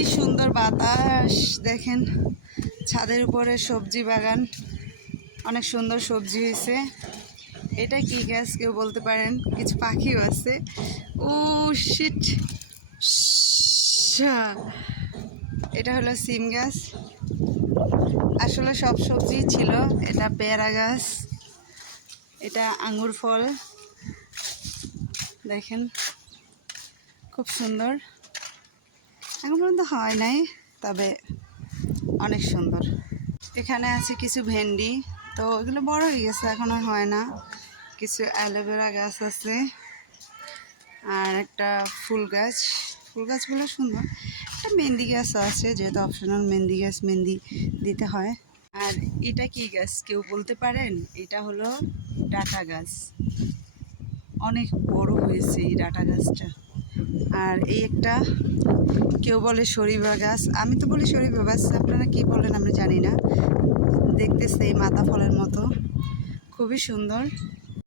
কি সুন্দর বাতাস দেখেন। ছাদের উপরে সবজি বাগান, অনেক সুন্দর সবজি হয়েছে। এটা কি গাছ কেউ বলতে পারেন? কিছু পাখিও আছে। ও শিট, এটা হলো সিম গাছ। আসলে সব সবজি ছিল। এটা পেয়ারা গাছ, এটা আঙ্গুর ফল দেখেন, খুব সুন্দর। এখন পর্যন্ত হয় নাই, তবে অনেক সুন্দর। এখানে আছে কিছু ভেন্ডি, তো এগুলো বড় হয়ে গেছে, এখন আর হয় না। কিছু অ্যালোভেরা গাছ আছে, আর একটা ফুল গাছ। ফুল গাছগুলো সুন্দর। একটা মেহেন্দি গাছও আছে, যেহেতু অপশনাল মেহেন্দি গাছ, মেহেন্দি দিতে হয়। আর এটা কি গাছ কেউ বলতে পারেন? এটা হলো ডাটা গাছ। অনেক বড় হয়েছে এই ডাটা গাছটা। আর এই একটা কেউ বলে শরীফা গাছ, আমি তো বলি শরীফা গাছ, আপনারা কি বলেন আমি জানি না। দেখতে সেই মাথা ফলের মতো, খুবই সুন্দর।